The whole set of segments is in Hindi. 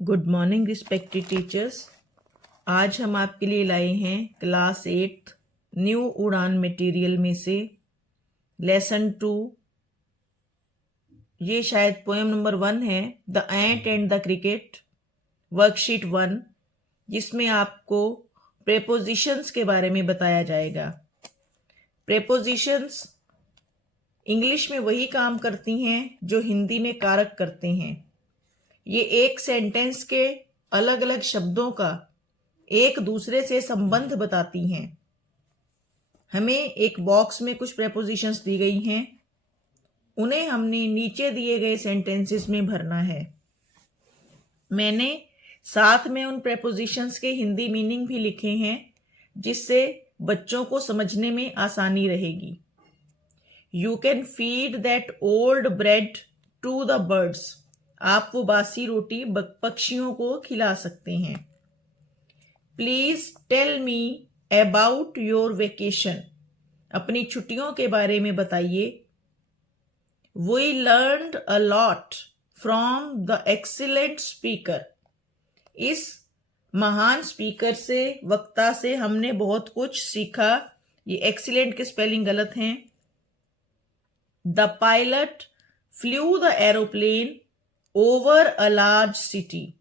Good morning respected teachers. आज हम आपके लिए लाए हैं क्लास 8 न्यू उड़ान मटेरियल में से लेसन 2। ये शायद पोएम नंबर 1 है, the ant and the cricket, worksheet 1, जिसमें आपको प्रेपोजिशंस के बारे में बताया जाएगा। प्रेपोजिशंस इंग्लिश में वही काम करती हैं जो हिंदी में कारक करते हैं। ये एक सेंटेंस के अलग अलग शब्दों का एक दूसरे से संबंध बताती हैं। हमें एक बॉक्स में कुछ प्रेपोजिशंस दी गई हैं, उन्हें हमने नीचे दिए गए सेंटेंसेस में भरना है। मैंने साथ में उन प्रेपोजिशंस के हिंदी मीनिंग भी लिखे हैं, जिससे बच्चों को समझने में आसानी रहेगी। You can feed that old bread to the birds. आप वो बासी रोटी पक्षियों को खिला सकते हैं। Please tell me about your vacation. अपनी छुट्टियों के बारे में बताइए। We learned a lot from the excellent speaker. इस महान स्पीकर से, वक्ता से हमने बहुत कुछ सीखा। ये एक्सीलेंट के स्पेलिंग गलत हैं। The pilot flew the aeroplane over a large city.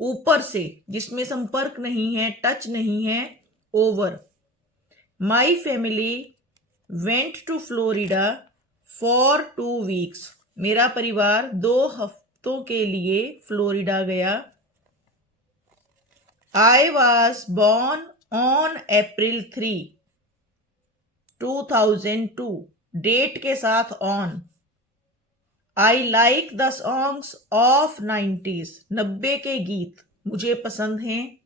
ऊपर से, जिसमें संपर्क नहीं है, टच नहीं है, over. My family went to Florida for 2 weeks. मेरा परिवार 2 हफ्तों के लिए फ्लोरिडा गया। I was born on April 3, 2002। Date के साथ on. I like the songs of 90s। 90 के गीत मुझे पसंद हैं।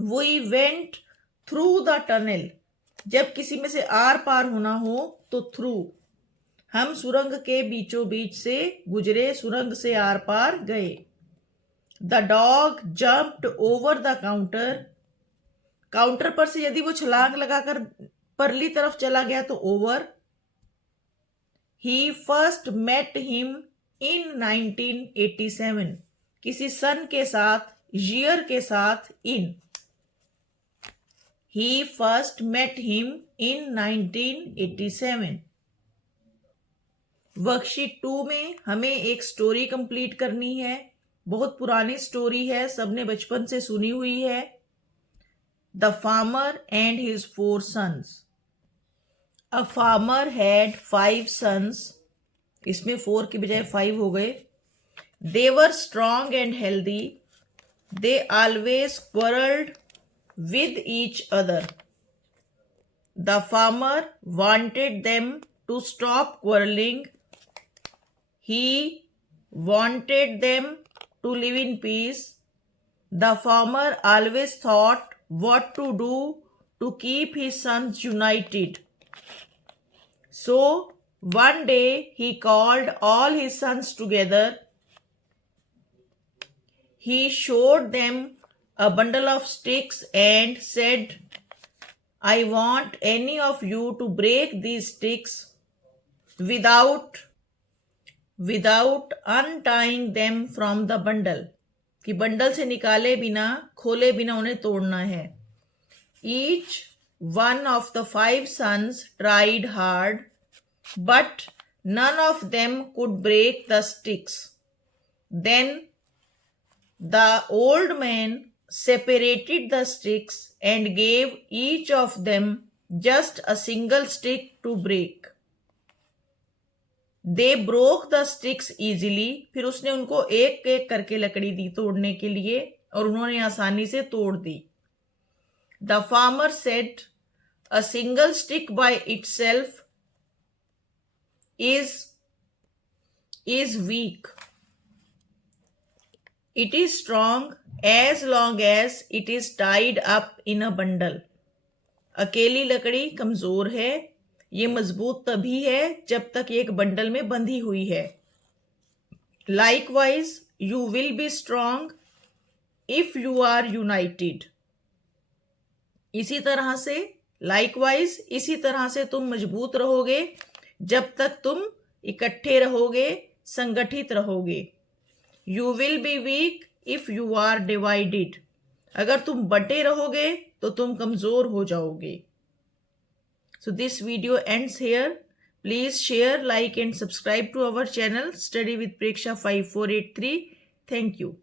We went through the tunnel. जब किसी में से आर पार होना हो तो थ्रू। हम सुरंग के बीचों बीच से गुजरे, सुरंग से आर पार गए। The dog jumped over the counter. Counter पर से यदि वो छलांग लगाकर परली तरफ चला गया तो over. He first met him in 1987। किसी सन के साथ, year के साथ in। He first met him in 1987। Worksheet 2 में हमें एक स्टोरी कंप्लीट करनी है। बहुत पुरानी स्टोरी है, सबने बचपन से सुनी हुई है। The farmer and his 4 sons। A farmer had 5 sons। इसमें 4 की बजाय 5 हो गए। They were strong and healthy। They always quarreled with each other। The farmer wanted them to stop quarreling। He wanted them to live in peace। The farmer always thought what to do to keep his sons united। So one day he called all his sons together। He showed them a bundle of sticks and said, I want any of you to break these sticks without untying them from the bundle। कि बंडल से निकाले बिना, खोले बिना उन्हें तोड़ना है। Each one of the 5 sons tried hard, but none of them could break the sticks। Then the old man separated the sticks and gave each of them just a single stick to break। They broke the sticks easily। फिर उसने उनको एक एक करके लकड़ी दी तोड़ने के लिए, और उन्होंने आसानी से तोड़ दी। The farmer said, a single stick by itself is weak। It is strong as long as it is tied up in a bundle। अकेली लकड़ी कमजोर है, ये मजबूत तभी है जब तक ये एक बंडल में बंधी हुई है। Likewise, you will be strong if you are united। इसी तरह से, likewise, इसी तरह से तुम मजबूत रहोगे जब तक तुम इकट्ठे रहोगे, संगठित रहोगे। You will be weak if you are divided. अगर तुम बंटे रहोगे तो तुम कमजोर हो जाओगे। So this video ends here. Please share, like and subscribe to our channel study with Preksha 5483। Thank you.